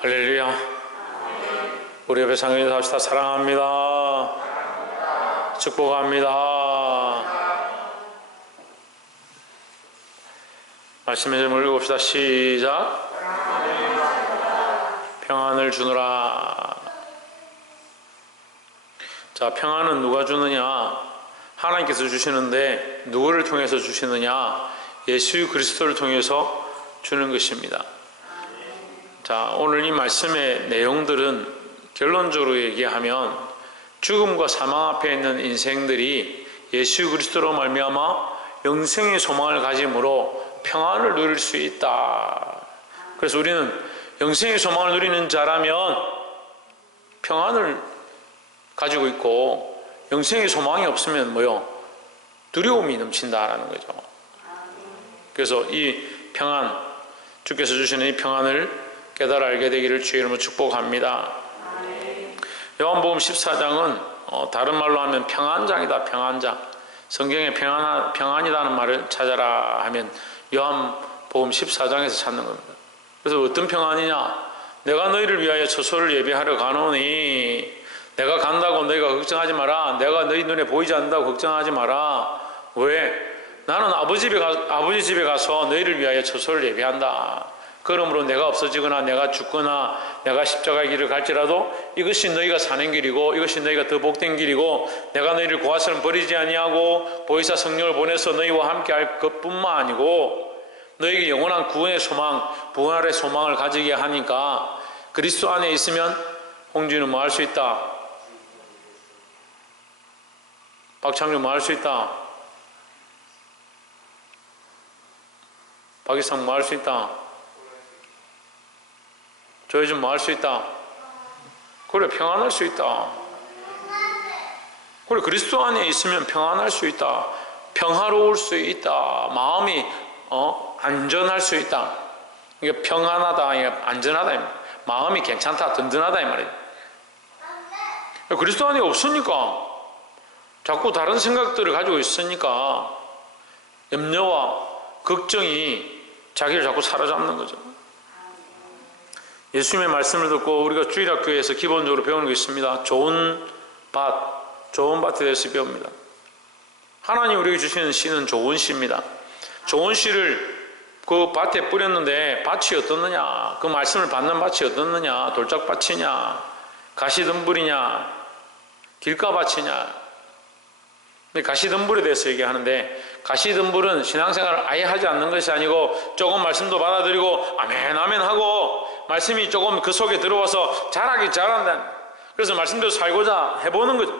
할렐루야. 우리 옆에 상인이 합시다. 사랑합니다. 축복합니다. 말씀의 제목을 읽읍시다. 시작. 평안을 주노라. 자, 평안은 누가 주느냐? 하나님께서 주시는데 누구를 통해서 주시느냐? 예수 그리스도를 통해서 주는 것입니다. 자, 오늘 이 말씀의 내용들은 결론적으로 얘기하면 죽음과 사망 앞에 있는 인생들이 예수 그리스도로 말미암아 영생의 소망을 가짐으로 평안을 누릴 수 있다. 그래서 우리는 영생의 소망을 누리는 자라면 평안을 가지고 있고, 영생의 소망이 없으면 뭐요? 두려움이 넘친다라는 거죠. 그래서 이 평안, 주께서 주시는 이 평안을 깨달아 알게 되기를 주의 이름으로 축복합니다. 요한복음 14장은 다른 말로 하면 평안장이다. 평안장. 성경에 평안이라는 말을 찾아라 하면 요한복음 14장에서 찾는 겁니다. 그래서 어떤 평안이냐? 내가 너희를 위하여 처소를 예비하러 가노니, 내가 간다고 너희가 걱정하지 마라. 내가 너희 눈에 보이지 않는다고 걱정하지 마라. 왜? 나는 아버지 집에 가서 너희를 위하여 처소를 예비한다. 그러므로 내가 없어지거나 내가 죽거나 내가 십자가의 길을 갈지라도 이것이 너희가 사는 길이고 이것이 너희가 더 복된 길이고, 내가 너희를 고아처럼 버리지 아니하고 보혜사 성령을 보내서 너희와 함께 할 것뿐만 아니고 너희에게 영원한 구원의 소망, 부활의 소망을 가지게 하니까, 그리스도 안에 있으면 홍진은 뭐 할 수 있다? 박창준 뭐 할 수 있다? 박이상 뭐 할 수 있다? 조혜준 뭐 할 수 있다? 그래, 평안할 수 있다. 그래, 그리스도 안에 있으면 평안할 수 있다. 평화로울 수 있다. 마음이 안전할 수 있다. 이게 평안하다, 안전하다, 마음이 괜찮다, 든든하다 이 말이에요. 그리스도 안에 없으니까, 자꾸 다른 생각들을 가지고 있으니까 염려와 걱정이 자기를 자꾸 사로잡는 거죠. 예수님의 말씀을 듣고 우리가 주일학교에서 기본적으로 배우는 게 있습니다. 좋은 밭에 대해서 배웁니다. 하나님 우리에게 주시는 씨는 좋은 씨입니다. 좋은 씨를 그 밭에 뿌렸는데 밭이 어떻느냐? 그 말씀을 받는 밭이 어떻느냐? 돌짝밭이냐? 가시덤불이냐? 길가밭이냐? 가시덤불에 대해서 얘기하는데, 가시덤불은 신앙생활을 아예 하지 않는 것이 아니고 조금 말씀도 받아들이고 아멘 아멘 하고 말씀이 조금 그 속에 들어와서 잘하긴 잘한다. 그래서 말씀대로 살고자 해보는 거죠.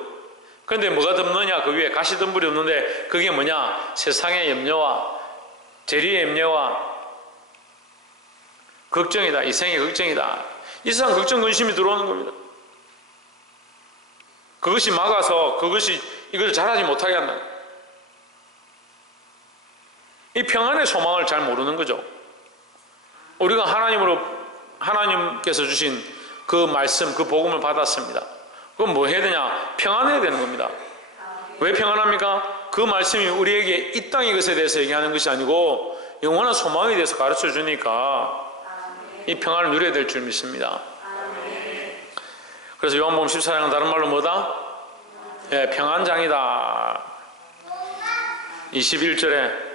그런데 뭐가 덮느냐? 그 위에 가시덤불이 없는데 그게 뭐냐? 세상의 염려와 재리의 염려와 걱정이다. 이 생의 걱정이다. 이 세상 걱정 근심이 들어오는 겁니다. 그것이 막아서 이걸 잘하지 못하게 한다. 이 평안의 소망을 잘 모르는 거죠. 우리가 하나님께서 주신 그 말씀, 그 복음을 받았습니다. 그럼 뭐 해야 되냐? 평안해야 되는 겁니다. 왜 평안합니까? 그 말씀이 우리에게 이 땅의 것에 대해서 얘기하는 것이 아니고 영원한 소망에 대해서 가르쳐 주니까 이 평안을 누려야 될 줄 믿습니다. 그래서 요한복음 14장은 다른 말로 뭐다? 예, 평안장이다. 21절에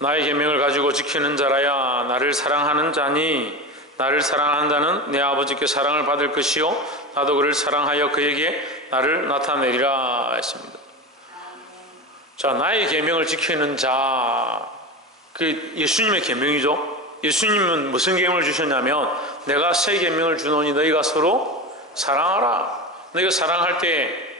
나의 계명을 가지고 지키는 자라야 나를 사랑하는 자니, 나를 사랑하는 자는 내 아버지께 사랑을 받을 것이요 나도 그를 사랑하여 그에게 나를 나타내리라 했습니다. 자, 나의 계명을 지키는 자, 그 예수님의 계명이죠. 예수님은 무슨 계명을 주셨냐면, 내가 새 계명을 주노니 너희가 서로 사랑하라. 너희가 사랑할 때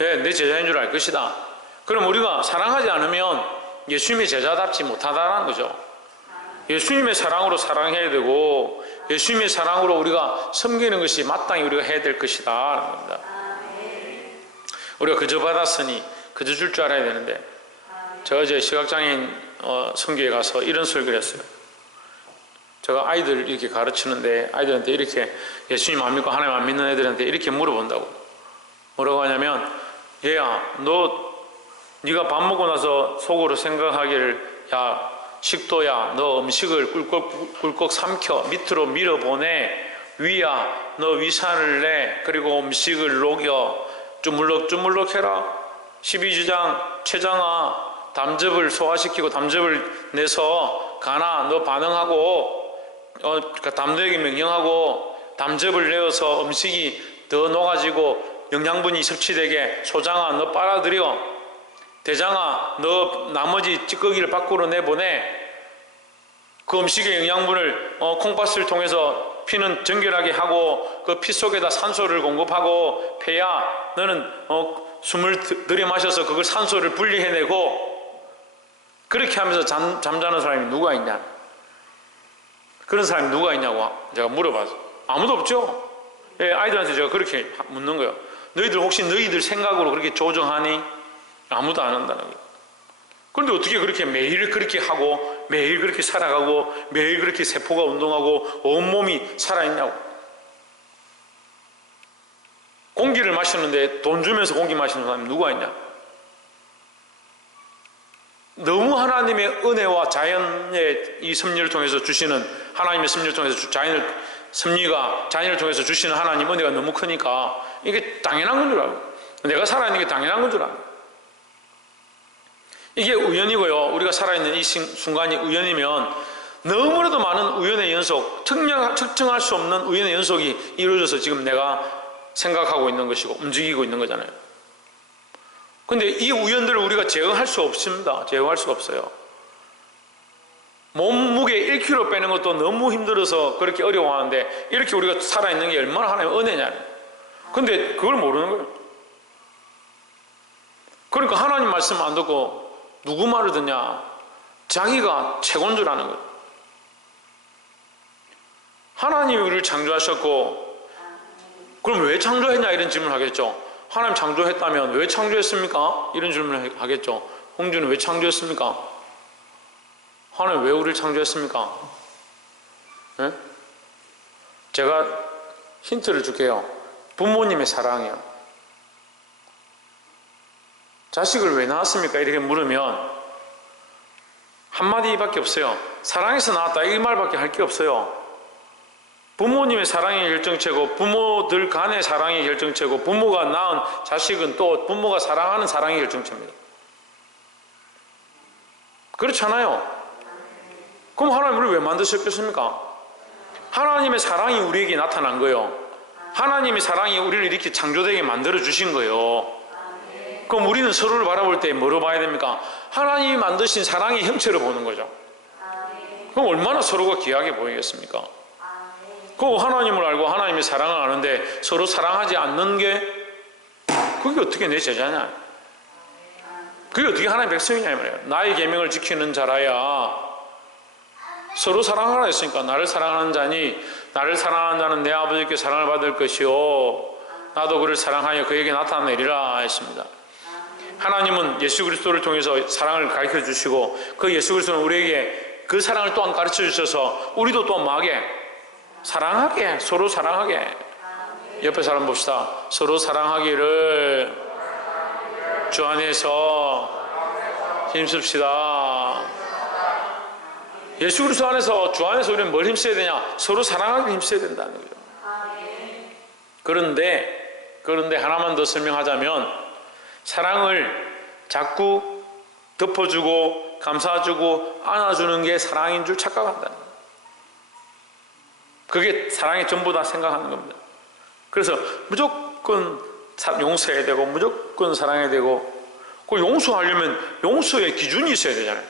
예, 내 제자인 줄 알 것이다. 그럼 우리가 사랑하지 않으면 예수님의 제자답지 못하다는 거죠. 예수님의 사랑으로 사랑해야 되고 예수님의 사랑으로 우리가 섬기는 것이 마땅히 우리가 해야 될 것이다 라는 겁니다. 우리가 그저 받았으니 그저 줄 줄 알아야 되는데, 제가 이제 시각장애인 선교에 가서 이런 설교를 했어요. 제가 아이들 이렇게 가르치는데 아이들한테 이렇게 예수님 안 믿고 하나님 안 믿는 애들한테 이렇게 물어본다고. 뭐라고 하냐면, 얘야, 너 네가 밥 먹고 나서 속으로 생각하기를, 야 식도야, 너 음식을 꿀꺽꿀꺽 삼켜 밑으로 밀어보내. 위야, 너 위산을 내. 그리고 음식을 녹여 주물럭주물럭 해라. 12주장 췌장아, 담즙을 소화시키고 담즙을 내서 간아, 너 반응하고, 담력이 명령하고 담즙을 내어서 음식이 더 녹아지고 영양분이 섭취되게. 소장아, 너 빨아들여. 대장아, 너 나머지 찌꺼기를 밖으로 내보내. 그 음식의 영양분을 콩팥을 통해서 피는 정결하게 하고 그 피 속에다 산소를 공급하고. 폐야, 너는 숨을 들이마셔서 그걸 산소를 분리해내고. 그렇게 하면서 잠자는 사람이 누가 있냐? 그런 사람이 누가 있냐고 제가 물어봤어요. 아무도 없죠? 예, 아이들한테 제가 그렇게 묻는 거예요. 너희들 혹시 너희들 생각으로 그렇게 조정하니? 아무도 안 한다는 거예요. 그런데 어떻게 그렇게 매일 그렇게 하고 매일 그렇게 살아가고 매일 그렇게 세포가 운동하고 온몸이 살아있냐고. 공기를 마시는데 돈 주면서 공기 마시는 사람이 누가 있냐? 너무 하나님의 은혜와 자연의 이 섭리를 통해서 주시는, 하나님의 섭리를 통해서 자연을 통해서 주시는 하나님 은혜가 너무 크니까 이게 당연한 건 줄 알고, 내가 살아있는 게 당연한 건 줄 알고. 이게 우연이고요. 우리가 살아있는 이 순간이 우연이면 너무나도 많은 우연의 연속, 측정할 수 없는 우연의 연속이 이루어져서 지금 내가 생각하고 있는 것이고 움직이고 있는 거잖아요. 근데 이 우연들을 우리가 제어할 수 없습니다. 제어할 수가 없어요. 몸무게 1kg 빼는 것도 너무 힘들어서 그렇게 어려워하는데 이렇게 우리가 살아있는 게 얼마나 하나님의 은혜냐. 근데 그걸 모르는 거예요. 그러니까 하나님 말씀 안 듣고 누구 말을 듣냐? 자기가 최고인 줄 아는 거예요. 하나님이 우리를 창조하셨고, 그럼 왜 창조했냐? 이런 질문을 하겠죠. 하나님 창조했다면 왜 창조했습니까? 이런 질문을 하겠죠. 홍주는 왜 창조했습니까? 하나님 왜 우리를 창조했습니까? 네? 제가 힌트를 줄게요. 부모님의 사랑이요. 자식을 왜 낳았습니까? 이렇게 물으면 한마디밖에 없어요. 사랑해서 낳았다, 이 말밖에 할 게 없어요. 부모님의 사랑이 결정체고 부모들 간의 사랑이 결정체고 부모가 낳은 자식은 또 부모가 사랑하는 사랑이 결정체입니다. 그렇잖아요. 그럼 하나님 우리를 왜 만드셨겠습니까? 하나님의 사랑이 우리에게 나타난 거예요. 하나님의 사랑이 우리를 이렇게 창조되게 만들어 주신 거예요. 그럼 우리는 서로를 바라볼 때 뭐로 봐야 됩니까? 하나님이 만드신 사랑의 형체로 보는 거죠. 그럼 얼마나 서로가 귀하게 보이겠습니까? 그 하나님을 알고 하나님의 사랑을 아는데 서로 사랑하지 않는 게, 그게 어떻게 내 제자냐? 그게 어떻게 하나님의 백성이냐 이 말이에요. 나의 계명을 지키는 자라야 서로 사랑하라 했으니까, 나를 사랑하는 자니 나를 사랑하는 자는 내 아버지께 사랑을 받을 것이요 나도 그를 사랑하여 그에게 나타내리라 했습니다. 하나님은 예수 그리스도를 통해서 사랑을 가르쳐 주시고 그 예수 그리스도는 우리에게 그 사랑을 또한 가르쳐 주셔서 우리도 또 뭐하게? 사랑하게, 서로 사랑하게. 옆에 사람 봅시다. 서로 사랑하기를 주 안에서 힘씁시다. 예수 그리스도 안에서, 주 안에서 우리는 뭘 힘써야 되냐? 서로 사랑하기 힘써야 된다는 거죠. 그런데 하나만 더 설명하자면, 사랑을 자꾸 덮어주고 감싸주고 안아주는 게 사랑인 줄 착각한다는 거예요. 그게 사랑의 전부다 생각하는 겁니다. 그래서 무조건 용서해야 되고 무조건 사랑해야 되고, 그 용서하려면 용서의 기준이 있어야 되잖아요.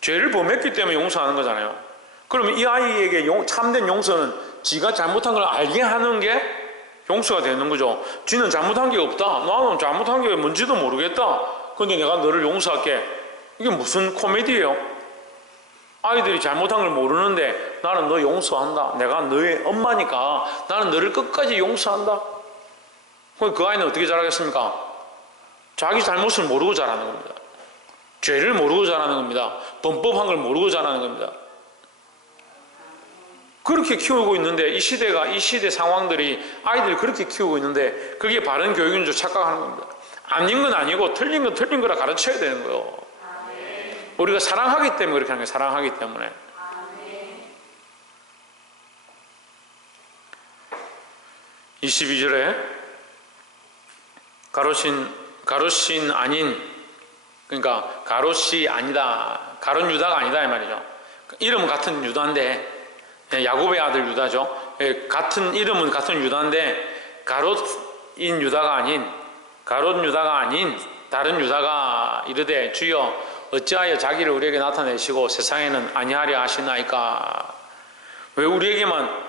죄를 범했기 때문에 용서하는 거잖아요. 그러면 이 아이에게 참된 용서는 지가 잘못한 걸 알게 하는 게 용서가 되는 거죠. 지는 잘못한 게 없다, 나는 잘못한 게 뭔지도 모르겠다, 근데 내가 너를 용서할게. 이게 무슨 코미디예요? 아이들이 잘못한 걸 모르는데 나는 너 용서한다, 내가 너의 엄마니까 나는 너를 끝까지 용서한다. 그럼 그 아이는 어떻게 자라겠습니까? 자기 잘못을 모르고 자라는 겁니다. 죄를 모르고 자라는 겁니다. 범법한 걸 모르고 자라는 겁니다. 그렇게 키우고 있는데, 이 시대 상황들이 아이들을 그렇게 키우고 있는데 그게 바른 교육인 줄 착각하는 겁니다. 아닌 건 아니고 틀린 건 틀린 거라 가르쳐야 되는 거예요. 우리가 사랑하기 때문에 그렇게 하는 거예요. 사랑하기 때문에. 22절에 가롯신 아닌, 그러니까 가롯이 아니다, 가롯 유다가 아니다 이 말이죠. 이름은 같은 유다인데, 야곱의 아들 유다죠. 같은 이름은 같은 유다인데 가롯인 유다가 아닌, 가롯 유다가 아닌 다른 유다가 이르되 주여 어찌하여 자기를 우리에게 나타내시고 세상에는 아니하려 하시나이까. 왜 우리에게만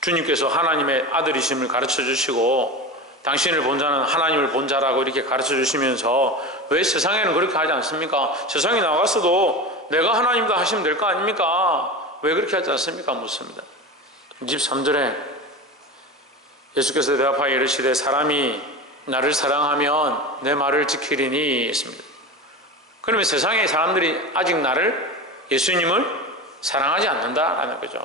주님께서 하나님의 아들이심을 가르쳐 주시고 당신을 본 자는 하나님을 본 자라고 이렇게 가르쳐 주시면서 왜 세상에는 그렇게 하지 않습니까? 세상에 나가서도 내가 하나님다 하시면 될 거 아닙니까? 왜 그렇게 하지 않습니까? 묻습니다. 23절에 예수께서 대답하여 이르시되 사람이 나를 사랑하면 내 말을 지키리니 했습니다. 그러면 세상의 사람들이 아직 나를, 예수님을 사랑하지 않는다라는 거죠.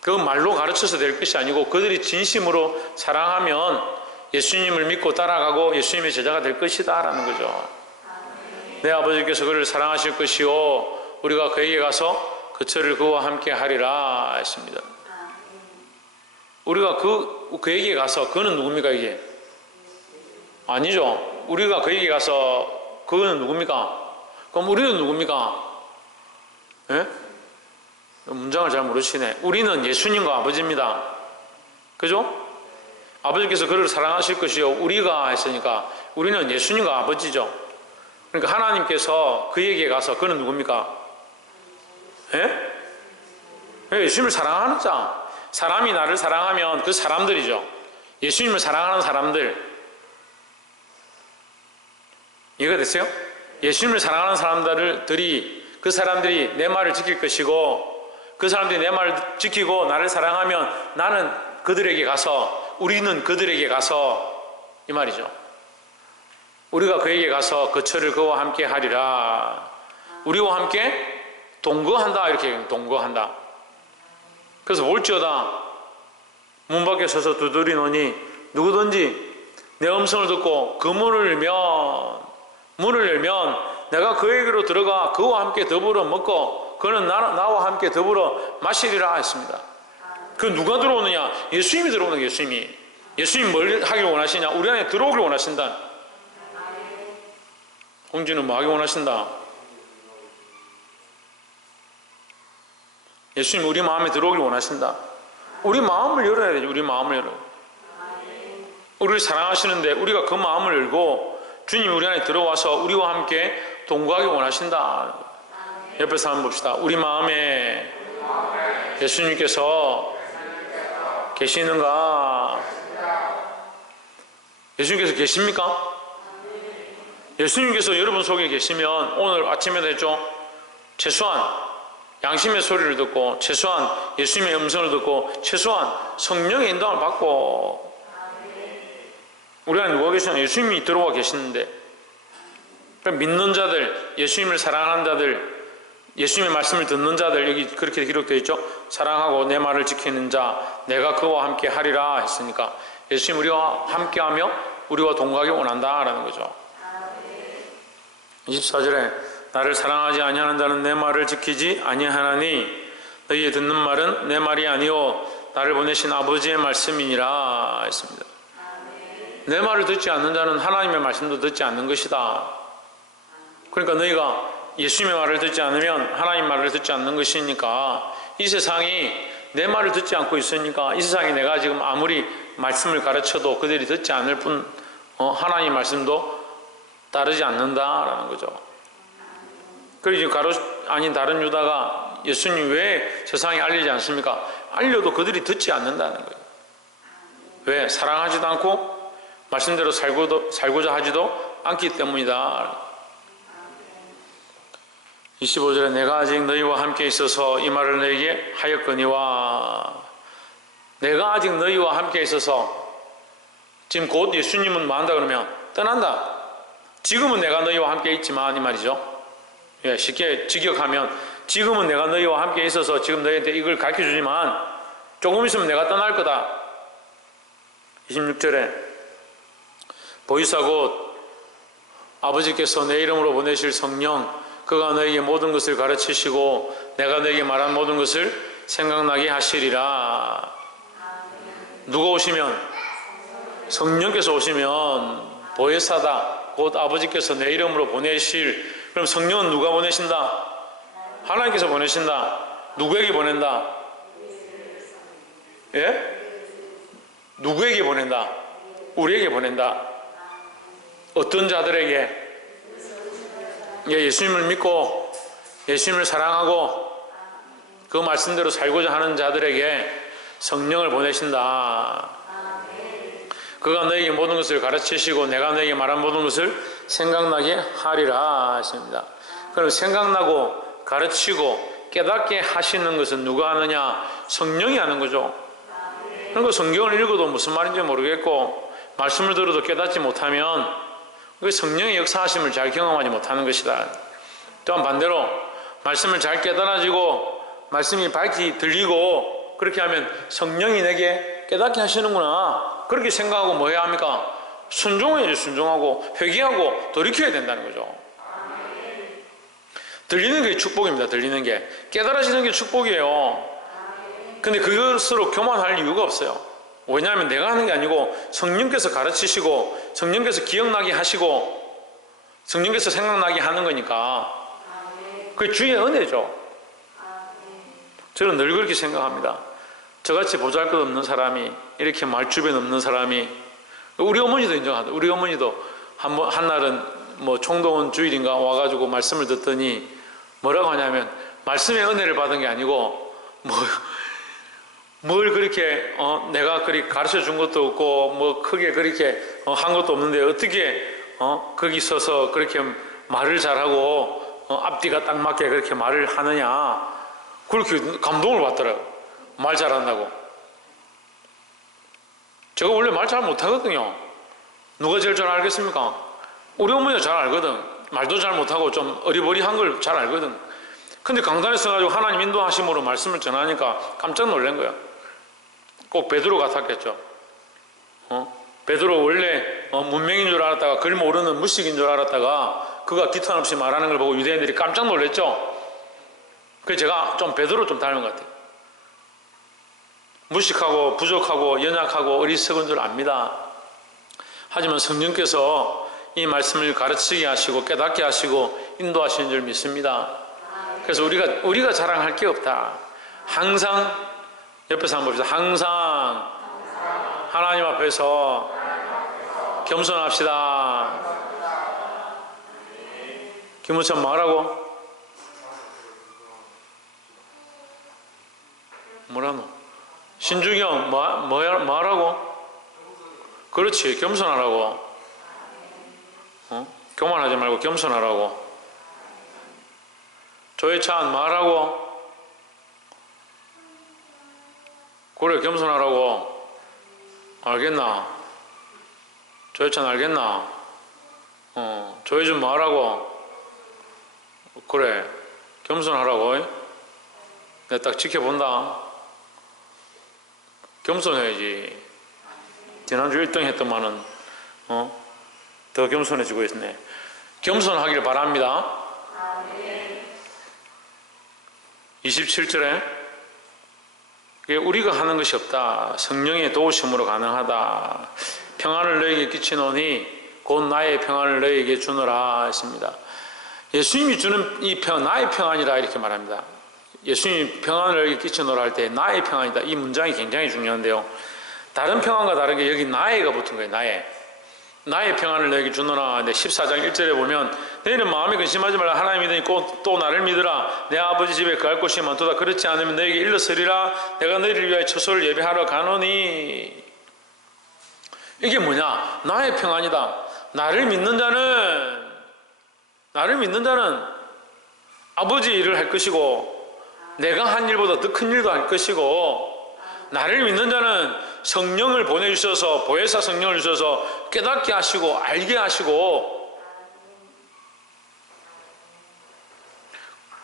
그건 말로 가르쳐서 될 것이 아니고 그들이 진심으로 사랑하면 예수님을 믿고 따라가고 예수님의 제자가 될 것이다 라는 거죠. 내 아버지께서 그를 사랑하실 것이요 우리가 그에게 가서 그처를 그와 함께 하리라 했습니다. 우리가 그에게 가서, 그는 누굽니까 이게? 아니죠. 우리가 그에게 가서, 그는 누굽니까? 그럼 우리는 누굽니까? 예? 문장을 잘 모르시네. 우리는 예수님과 아버지입니다. 그죠? 아버지께서 그를 사랑하실 것이요 우리가 했으니까 우리는 예수님과 아버지죠. 그러니까 하나님께서 그에게 가서, 그는 누굽니까? 예? 예수님을 사랑하는 자. 사람이 나를 사랑하면 그 사람들이죠. 예수님을 사랑하는 사람들. 이해가 됐어요? 예수님을 사랑하는 사람들이, 그 사람들이 내 말을 지킬 것이고 그 사람들이 내 말을 지키고 나를 사랑하면 나는 그들에게 가서, 우리는 그들에게 가서, 이 말이죠. 우리가 그에게 가서 그처를 그와 함께 하리라. 우리와 함께 동거한다, 이렇게 동거한다. 그래서 볼지어다 문 밖에 서서 두드리노니 누구든지 내 음성을 듣고 그 문을 열면 내가 그에게로 들어가 그와 함께 더불어 먹고 그는 나와 함께 더불어 마시리라 했습니다. 그 누가 들어오느냐? 예수님이 들어오는 거예요. 예수님이 뭘 하길 원하시냐? 우리 안에 들어오길 원하신다. 홍진은 뭐 하길 원하신다? 예수님 우리 마음에 들어오길 원하신다. 우리 마음을 열어야 되죠. 우리 마음을 열어요. 우리를 사랑하시는데 우리가 그 마음을 열고 주님이 우리 안에 들어와서 우리와 함께 동거하기 원하신다. 옆에서 한번 봅시다. 우리 마음에 예수님께서 계시는가? 예수님께서 계십니까? 예수님께서 여러분 속에 계시면 오늘 아침에도 했죠. 최소한 양심의 소리를 듣고, 최소한 예수님의 음성을 듣고, 최소한 성령의 인도함을 받고. 우리 안에 누가 계시나? 예수님이 들어와 계시는데, 믿는 자들, 예수님을 사랑하는 자들, 예수님의 말씀을 듣는 자들, 여기 그렇게 기록되어 있죠. 사랑하고 내 말을 지키는 자 내가 그와 함께 하리라 했으니까 예수님 우리와 함께하며 우리와 동거하기 원한다라는 거죠. 24절에 나를 사랑하지 아니하는 자는 내 말을 지키지 아니하나니 너희의 듣는 말은 내 말이 아니요 나를 보내신 아버지의 말씀이니라 했습니다. 내 말을 듣지 않는 자는 하나님의 말씀도 듣지 않는 것이다. 그러니까 너희가 예수님의 말을 듣지 않으면 하나님 말을 듣지 않는 것이니까 이 세상이 내 말을 듣지 않고 있으니까 이 세상에 내가 지금 아무리 말씀을 가르쳐도 그들이 듣지 않을 뿐 하나님 말씀도 따르지 않는다라는 거죠. 그리고 가롯 아닌 다른 유다가 예수님 왜 세상에 알리지 않습니까? 알려도 그들이 듣지 않는다는 거예요. 왜? 사랑하지도 않고 말씀대로 살고자 하지도 않기 때문이다. 25절에 내가 아직 너희와 함께 있어서 이 말을 너희에게 하였거니와, 내가 아직 너희와 함께 있어서, 지금 곧 예수님은 뭐 한다 그러면 떠난다. 지금은 내가 너희와 함께 있지만 이 말이죠. 예, 쉽게 직역하면 지금은 내가 너희와 함께 있어서 지금 너희한테 이걸 가르쳐주지만 조금 있으면 내가 떠날 거다. 26절에 보이사 곧 아버지께서 내 이름으로 보내실 성령 그가 너에게 모든 것을 가르치시고 내가 너에게 말한 모든 것을 생각나게 하시리라. 누가 오시면? 성령께서 오시면 보혜사다. 곧 아버지께서 내 이름으로 보내실. 그럼 성령은 누가 보내신다? 하나님께서 보내신다. 누구에게 보낸다? 예? 누구에게 보낸다? 우리에게 보낸다. 어떤 자들에게? 예수님을 믿고 예수님을 사랑하고 그 말씀대로 살고자 하는 자들에게 성령을 보내신다. 그가 너에게 모든 것을 가르치시고 내가 너에게 말한 모든 것을 생각나게 하리라 하십니다. 그럼 생각나고 가르치고 깨닫게 하시는 것은 누가 하느냐? 성령이 하는 거죠. 그러니까 성경을 읽어도 무슨 말인지 모르겠고 말씀을 들어도 깨닫지 못하면 그 성령의 역사하심을 잘 경험하지 못하는 것이다. 또한 반대로 말씀을 잘 깨달아지고 말씀이 밝히 들리고 그렇게 하면 성령이 내게 깨닫게 하시는구나. 그렇게 생각하고 뭐 해야 합니까? 순종해야지. 순종하고 회개하고 돌이켜야 된다는 거죠. 들리는 게 축복입니다. 들리는 게. 깨달아지는 게 축복이에요. 근데 그것으로 교만할 이유가 없어요. 왜냐하면 내가 하는 게 아니고 성령께서 가르치시고 성령께서 기억나게 하시고 성령께서 생각나게 하는 거니까 그게 주의 은혜죠. 저는 늘 그렇게 생각합니다. 저같이 보잘것없는 사람이 이렇게 말주변 없는 사람이 우리 어머니도 인정하다. 우리 어머니도 한 날은 뭐 총동원 주일인가 와가지고 말씀을 듣더니 뭐라고 하냐면 말씀의 은혜를 받은 게 아니고 뭘 그렇게 내가 그렇게 가르쳐 준 것도 없고 뭐 크게 그렇게 한 것도 없는데 어떻게 거기 서서 그렇게 말을 잘하고 앞뒤가 딱 맞게 그렇게 말을 하느냐 그렇게 감동을 받더라고요. 말 잘한다고. 제가 원래 말 잘 못하거든요. 누가 제일 잘 알겠습니까? 우리 어머니가 잘 알거든. 말도 잘 못하고 좀 어리버리한 걸 잘 알거든. 근데 강단에 서가지고 하나님 인도하심으로 말씀을 전하니까 깜짝 놀란 거야. 꼭 베드로 같았겠죠. 베드로 원래 문명인 줄 알았다가 글 모르는 무식인 줄 알았다가 그가 기탄 없이 말하는 걸 보고 유대인들이 깜짝 놀랐죠. 그래서 제가 좀 베드로 좀 닮은 것 같아요. 무식하고 부족하고 연약하고 어리석은 줄 압니다. 하지만 성령께서 이 말씀을 가르치게 하시고 깨닫게 하시고 인도하시는 줄 믿습니다. 그래서 우리가 자랑할 게 없다. 항상 옆에서 한번 봅시다. 항상 하나님 앞에서 겸손합시다. 김우천 말하고 뭐라노? 신주경 뭐하라고? 그렇지, 겸손하라고. 교만하지 말고 겸손하라고. 조혜찬 말하고. 그래, 겸손하라고. 알겠나? 조혜찬 알겠나? 조혜준 말하고. 그래, 겸손하라고. 내가 딱 지켜본다. 겸손해야지. 지난주 1등 했더만은 더 겸손해지고 있네. 겸손하기를 바랍니다. 27절에 우리가 하는 것이 없다. 성령의 도우심으로 가능하다. 평안을 너에게 끼치노니 곧 나의 평안을 너에게 주노라 했습니다. 예수님이 주는 이 평안, 나의 평안이다 이렇게 말합니다. 예수님이 평안을 너에게 끼치노라 할 때 나의 평안이다. 이 문장이 굉장히 중요한데요. 다른 평안과 다르게 여기 나의가 붙은 거예요. 나의 평안을 너에게 주노라. 14장 1절에 보면 너희는 마음에 근심하지 말라. 하나님 믿으니 또 나를 믿으라. 내 아버지 집에 거할 곳이 많도다. 그렇지 않으면 너에게 일러서리라. 내가 너희를 위하여 처소를 예배하러 가노니. 이게 뭐냐? 나의 평안이다. 나를 믿는 자는 아버지 일을 할 것이고 내가 한 일보다 더 큰 일도 할 것이고 나를 믿는 자는 성령을 보내주셔서 보혜사 성령을 주셔서 깨닫게 하시고 알게 하시고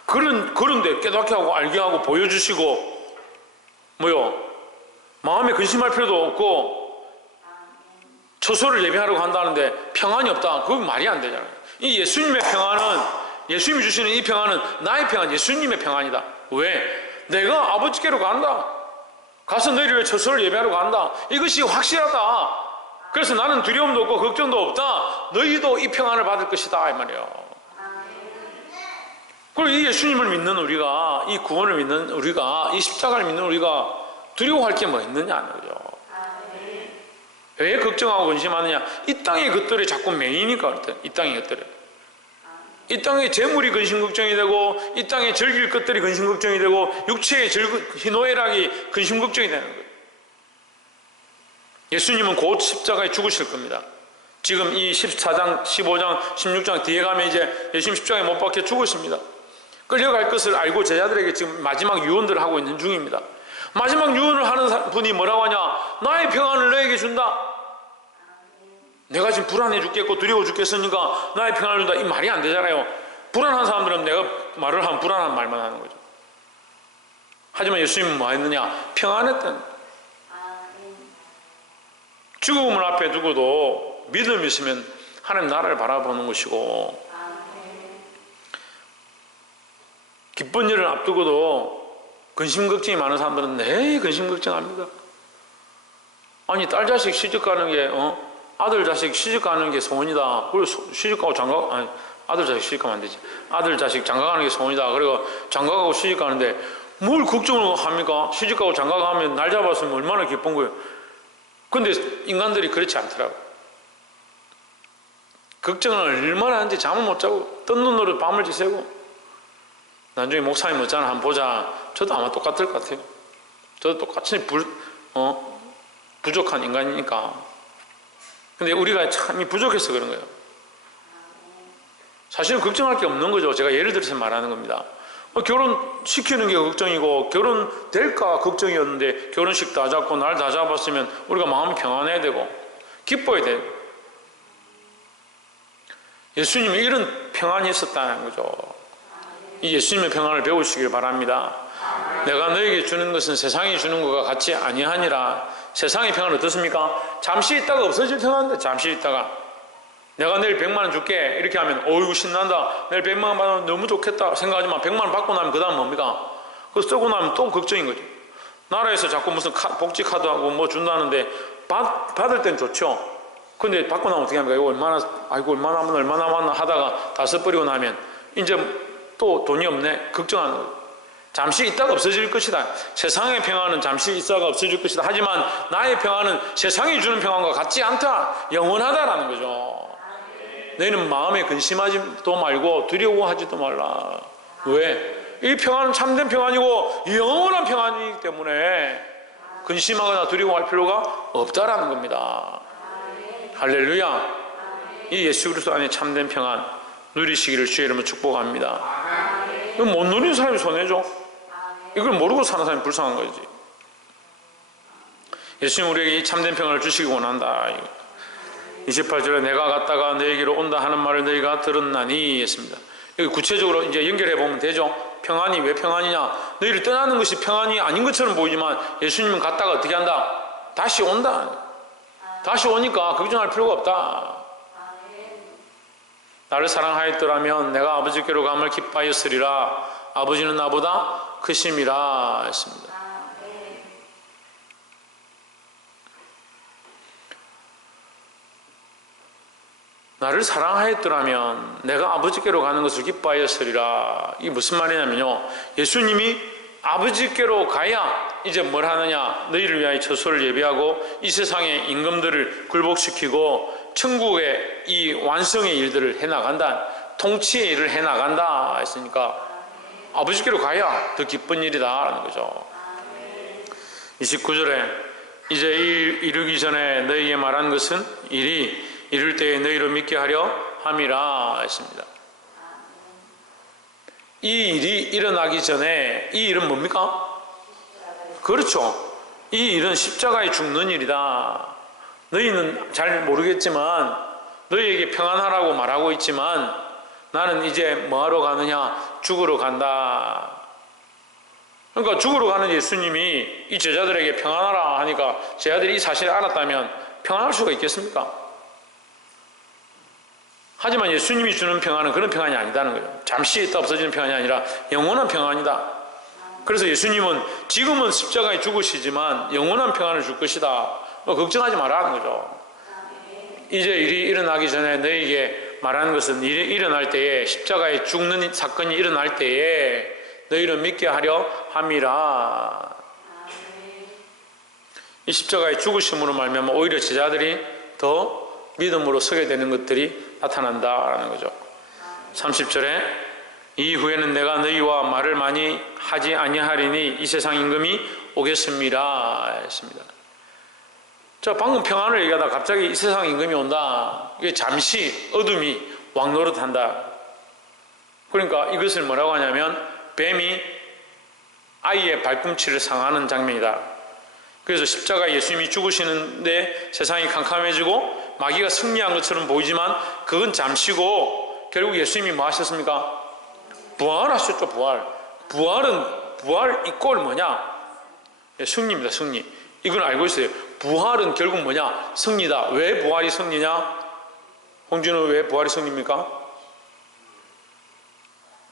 그런데 깨닫게 하고 알게 하고 보여주시고 마음에 근심할 필요도 없고 처소를 예배하러 간다는데 평안이 없다. 그건 말이 안 되잖아요. 이 예수님의 평안은, 예수님이 주시는 이 평안은 나의 평안, 예수님의 평안이다. 왜? 내가 아버지께로 간다. 가서 너희를 위해 처소를 예배하러 간다. 이것이 확실하다. 그래서 나는 두려움도 없고 걱정도 없다. 너희도 이 평안을 받을 것이다 이 말이에요. 그리고 이 예수님을 믿는 우리가, 이 구원을 믿는 우리가, 이 십자가를 믿는 우리가 두려워할 게 뭐 있느냐는 거죠. 왜 걱정하고 근심하느냐? 이 땅의 것들이 자꾸 메이니까. 이 땅의 것들이, 이 땅의 재물이 근심 걱정이 되고, 이 땅의 즐길 것들이 근심 걱정이 되고, 육체의 희노애락이 근심 걱정이 되는 거예요. 예수님은 곧 십자가에 죽으실 겁니다. 지금 이 14장, 15장, 16장 뒤에 가면 이제 예수님 십자가에 못 박혀 죽으십니다. 끌려갈 것을 알고 제자들에게 지금 마지막 유언들을 하고 있는 중입니다. 마지막 유언을 하는 분이 뭐라고 하냐? 나의 평안을 너에게 준다. 내가 지금 불안해 죽겠고 두려워 죽겠으니까 나의 평안을 준다. 이 말이 안 되잖아요. 불안한 사람들은 내가 말을 하면 불안한 말만 하는 거죠. 하지만 예수님은 뭐 했느냐? 평안했다는. 죽음을 앞에 두고도 믿음이 있으면 하나님 나라를 바라보는 것이고, 기쁜 일을 앞두고도 근심 걱정이 많은 사람들은 네 근심 걱정합니다. 아니 딸 자식 시집 가는 게 아들 자식 시집 가는 게 소원이다. 그리고 시집 가고 장가, 아니 아들 자식 시집 가면 안 되지. 아들 자식 장가 가는 게 소원이다. 그리고 장가 가고 시집 가는데 뭘 걱정을 합니까? 시집 가고 장가 가면 날 잡았으면 얼마나 기쁜 거예요. 근데 인간들이 그렇지 않더라고. 걱정을 얼마나 하는지 잠을 못 자고 뜬 눈으로 밤을 지새고, 나중에 목사님 어쩌나 한번 보자. 저도 아마 똑같을 것 같아요. 저도 똑같이 부족한 인간이니까. 근데 우리가 참 부족해서 그런 거예요. 사실은 걱정할 게 없는 거죠. 제가 예를 들어서 말하는 겁니다. 결혼시키는 게 걱정이고 결혼될까 걱정이었는데 결혼식 다 잡고 날 다 잡았으면 우리가 마음이 평안해야 되고 기뻐야 돼요. 예수님이 이런 평안이 있었다는 거죠. 이 예수님의 평안을 배우시길 바랍니다. 내가 너에게 주는 것은 세상이 주는 것과 같이 아니하니라. 세상의 평안은 어떻습니까? 잠시 있다가 없어질 평안인데, 잠시 있다가 내가 내일 100만 원 줄게 이렇게 하면 어이구 신난다, 내일 100만 원 받으면 너무 좋겠다 생각하지만 100만 원 받고 나면 그 다음 뭡니까? 그거 쓰고 나면 또 걱정인 거죠. 나라에서 자꾸 무슨 복지 카드하고 뭐 준다는데 받을 땐 좋죠. 근데 받고 나면 어떻게 합니까? 이거 얼마 남았나 하다가 다 써버리고 나면 이제 또 돈이 없네 걱정하는 거예요. 잠시 있다가 없어질 것이다. 세상의 평안은 잠시 있다가 없어질 것이다. 하지만 나의 평안은 세상이 주는 평안과 같지 않다. 영원하다라는 거죠. 너희는 마음에 근심하지도 말고 두려워하지도 말라. 왜? 이 평안은 참된 평안이고 영원한 평안이기 때문에 근심하거나 두려워할 필요가 없다라는 겁니다. 할렐루야. 이 예수 그리스도 안에 참된 평안 누리시기를 주의 이름으로 축복합니다. 이건 못 누리는 사람이 손해죠. 이걸 모르고 사는 사람이 불쌍한 거지. 예수님 우리에게 이 참된 평안을 주시기 원한다. 28절에 내가 갔다가 너에게로 온다 하는 말을 너희가 들었나니 했습니다. 여기 구체적으로 이제 연결해 보면 되죠. 평안이 왜 평안이냐? 너희를 떠나는 것이 평안이 아닌 것처럼 보이지만 예수님은 갔다가 어떻게 한다? 다시 온다. 다시 오니까 걱정할 필요가 없다. 나를 사랑하였더라면 내가 아버지께로 감을 기뻐하였으리라. 아버지는 나보다 크심이라 했습니다. 나를 사랑하였더라면 내가 아버지께로 가는 것을 기뻐하였으리라. 이게 무슨 말이냐면요, 예수님이 아버지께로 가야 이제 뭘 하느냐? 너희를 위하여 처소를 예비하고 이 세상의 임금들을 굴복시키고 천국의 이 완성의 일들을 해나간다, 통치의 일을 해나간다 했으니까 아버지께로 가야 더 기쁜 일이다 라는 거죠. 29절에 이제 이르기 전에 너희에게 말한 것은 일이 이룰 때에 너희로 믿게 하려 함이라 했습니다. 이 일이 일어나기 전에 이 일은 뭡니까? 그렇죠. 이 일은 십자가에 죽는 일이다. 너희는 잘 모르겠지만 너희에게 평안하라고 말하고 있지만 나는 이제 뭐하러 가느냐? 죽으러 간다. 그러니까 죽으러 가는 예수님이 이 제자들에게 평안하라 하니까 제자들이 이 사실을 알았다면 평안할 수가 있겠습니까? 하지만 예수님이 주는 평안은 그런 평안이 아니다는 거예요. 잠시 있다 없어지는 평안이 아니라 영원한 평안이다. 그래서 예수님은 지금은 십자가에 죽으시지만 영원한 평안을 줄 것이다. 걱정하지 말라는 거죠. 이제 일이 일어나기 전에 너희에게 말하는 것은 일이 일어날 때에, 십자가에 죽는 사건이 일어날 때에 너희를 믿게 하려 함이라. 이 십자가에 죽으심으로 말미암아 오히려 제자들이 더 믿음으로 서게 되는 것들이 나타난다라는 거죠. 30절에 이후에는 내가 너희와 말을 많이 하지 아니하리니 이 세상 임금이 오겠습니다 했습니다. 자, 방금 평안을 얘기하다 갑자기 이 세상 임금이 온다. 이게 잠시 어둠이 왕노릇한다. 그러니까 이것을 뭐라고 하냐면 뱀이 아이의 발꿈치를 상하는 장면이다. 그래서 십자가에 예수님이 죽으시는데 세상이 캄캄해지고 마귀가 승리한 것처럼 보이지만 그건 잠시고 결국 예수님이 뭐 하셨습니까? 부활하셨죠. 부활 이꼴 뭐냐? 승리입니다. 승리. 이건 알고 있어요. 부활은 결국 뭐냐? 승리다. 왜 부활이 승리냐? 홍준은 왜 부활이 승리입니까?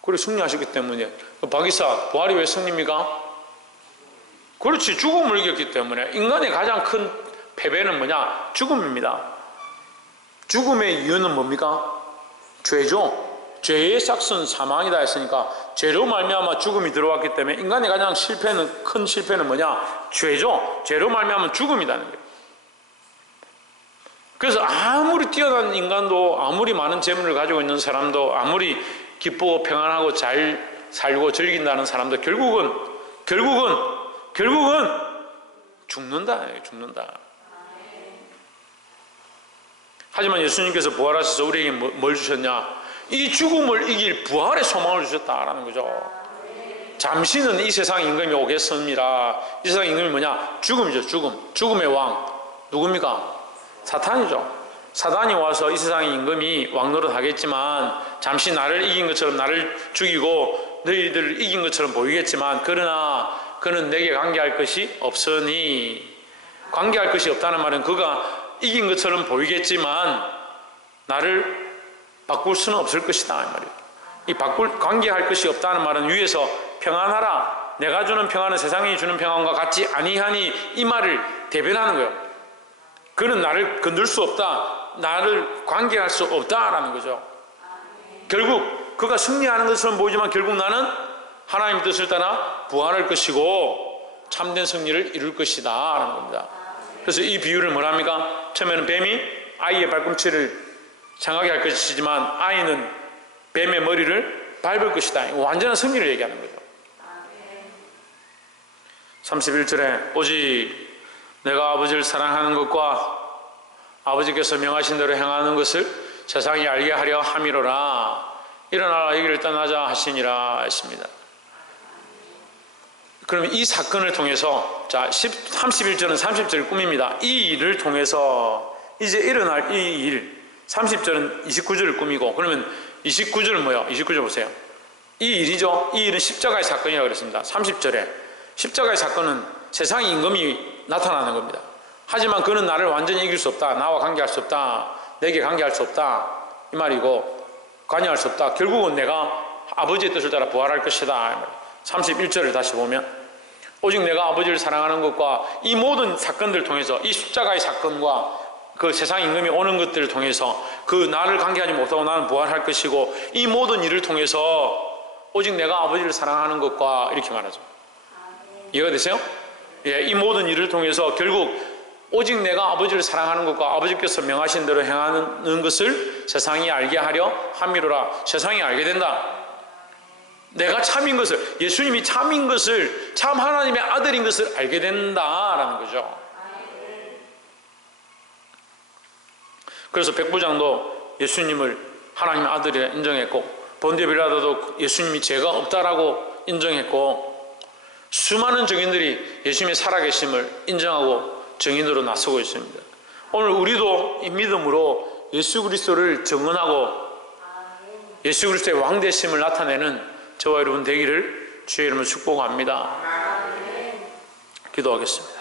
그래, 승리하셨기 때문에. 박이사, 부활이 왜 승리입니까? 그렇지, 죽음을 이겼기 때문에. 인간의 가장 큰 패배는 뭐냐? 죽음입니다. 죽음의 이유는 뭡니까? 죄죠. 죄의 삭은 사망이다 했으니까 죄로 말미암아 죽음이 들어왔기 때문에 인간의 가장 큰 실패는 뭐냐? 죄죠. 죄로 말미암아 죽음이라는 거예요. 그래서 아무리 뛰어난 인간도, 아무리 많은 재물을 가지고 있는 사람도, 아무리 기쁘고 평안하고 잘 살고 즐긴다는 사람도 결국은 죽는다. 하지만 예수님께서 부활하셔서 우리에게 뭘 주셨냐? 이 죽음을 이길 부활의 소망을 주셨다라는 거죠. 잠시는 이 세상 임금이 오겠습니다. 이 세상 임금이 뭐냐? 죽음이죠. 죽음의 왕 누굽니까? 사탄이죠. 사단이 와서 이 세상의 임금이 왕노릇 하겠지만 잠시 나를 이긴 것처럼 나를 죽이고 너희들을 이긴 것처럼 보이겠지만 그러나 그는 내게 관계할 것이 없으니, 관계할 것이 없다는 말은 그가 이긴 것처럼 보이겠지만 나를 바꿀 수는 없을 것이다 이 말이에요. 이 관계할 것이 없다는 말은 위에서 평안하라, 내가 주는 평안은 세상이 주는 평안과 같지 아니하니 이 말을 대변하는 거예요. 그는 나를 건들 수 없다, 나를 관계할 수 없다라는 거죠. 결국 그가 승리하는 것처럼 보이지만 결국 나는 하나님의 뜻을 따라 부활할 것이고 참된 승리를 이룰 것이다 라는 겁니다. 그래서 이 비유를 뭐랍니까? 처음에는 뱀이 아이의 발꿈치를 장하게 할 것이지만 아이는 뱀의 머리를 밟을 것이다. 완전한 승리를 얘기하는 거죠. 31절에 오직 내가 아버지를 사랑하는 것과 아버지께서 명하신 대로 행하는 것을 세상이 알게 하려 함이로라. 일어나라 이 길을 떠나자 하시니라 했습니다. 그러면 이 사건을 통해서, 자, 31절은 30절 꿈입니다. 이 일을 통해서 이제 일어날 이 일, 30절은 29절을 꾸미고, 그러면 29절은 뭐예요? 29절 보세요. 이 일이죠. 이 일은 십자가의 사건이라고 그랬습니다. 30절에 십자가의 사건은 세상의 임금이 나타나는 겁니다. 하지만 그는 나를 완전히 이길 수 없다, 나와 관계할 수 없다, 내게 관계할 수 없다 이 말이고, 관여할 수 없다, 결국은 내가 아버지의 뜻을 따라 부활할 것이다. 31절을 다시 보면 오직 내가 아버지를 사랑하는 것과 이 모든 사건들을 통해서, 이 십자가의 사건과 그 세상 임금이 오는 것들을 통해서 그 나를 관계하지 못하고 나는 부활할 것이고, 이 모든 일을 통해서 오직 내가 아버지를 사랑하는 것과, 이렇게 말하죠. 이해가 되세요? 예, 이 모든 일을 통해서 결국 오직 내가 아버지를 사랑하는 것과 아버지께서 명하신 대로 행하는 것을 세상이 알게 하려 함이로라. 세상이 알게 된다. 내가 참인 것을, 예수님이 참인 것을, 참 하나님의 아들인 것을 알게 된다라는 거죠. 그래서 백부장도 예수님을 하나님의 아들이라 인정했고, 본디오 빌라도도 예수님이 죄가 없다라고 인정했고, 수많은 증인들이 예수님의 살아계심을 인정하고 증인으로 나서고 있습니다. 오늘 우리도 이 믿음으로 예수 그리스도를 증언하고 예수 그리스도의 왕되심을 나타내는 저와 여러분 되기를 주의 이름으로 축복합니다. 기도하겠습니다.